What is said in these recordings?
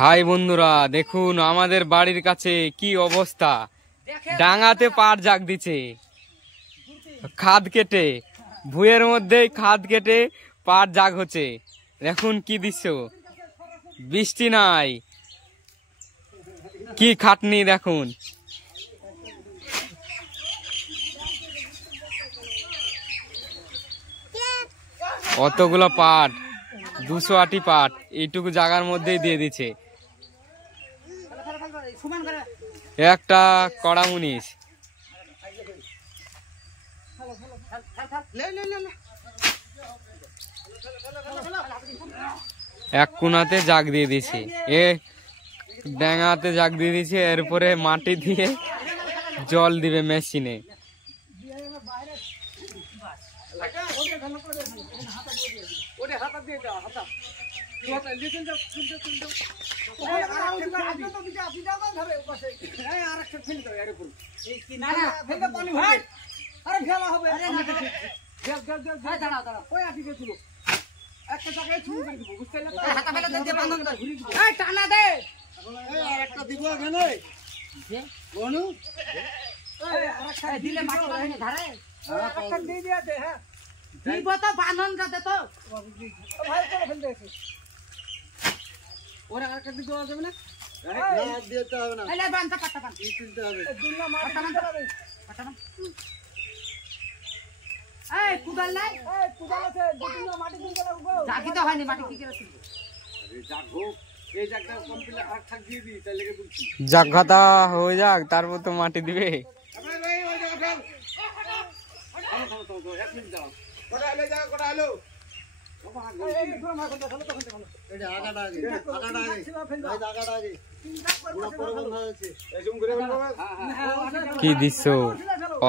High বন্ধুরা, দেখুন আমাদের বাড়ির কাছে কি অবস্থা। ডাঙাতে পাট জাগ দিচ্ছে, খাদ কেটে ভুঁয়ের মধ্যে খাদ কেটে পাট জাগ হচ্ছে। দেখুন কি দৃশ্য, বৃষ্টি নাই, কি খাটনি দেখুন। অতগুলো পাট, 200 আটি পাট এইটুকু জায়গার মধ্যেই দিয়ে দিচ্ছে। একটা কড়া মুনিশ, এক কোনাতে জাগ দিয়ে দিছে, এ ডাঙাতে জাগ দিয়ে দিছে। এরপরে মাটি দিয়ে জল দিবে মেশিনে। জাগাতা হয়ে যাক, তারপর তো মাটি দিবে। কি দৃশ্য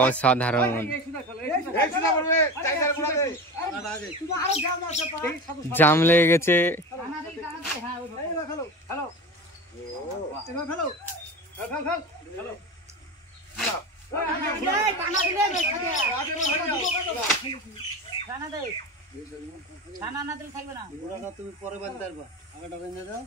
অসাধারণ। জাম লেগে গেছে। তুমি পরে বাঁধতে পারবা, আগাটা বেঁধে দাও।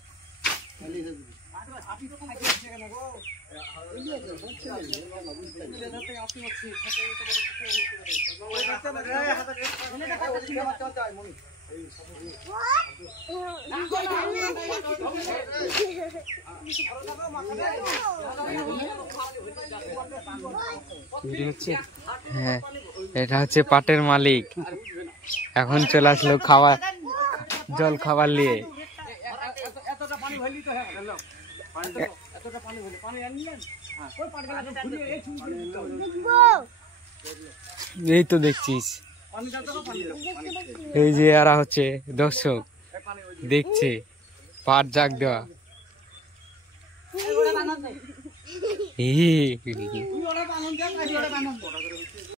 হ্যাঁ, এটা হচ্ছে পাটের মালিক। এখন চলে আসলো খাওয়া জল খাবার নিয়ে। এই তো দেখছিস, এই যে এরা হচ্ছে দর্শক, দেখছে পাট জাগ দেওয়া।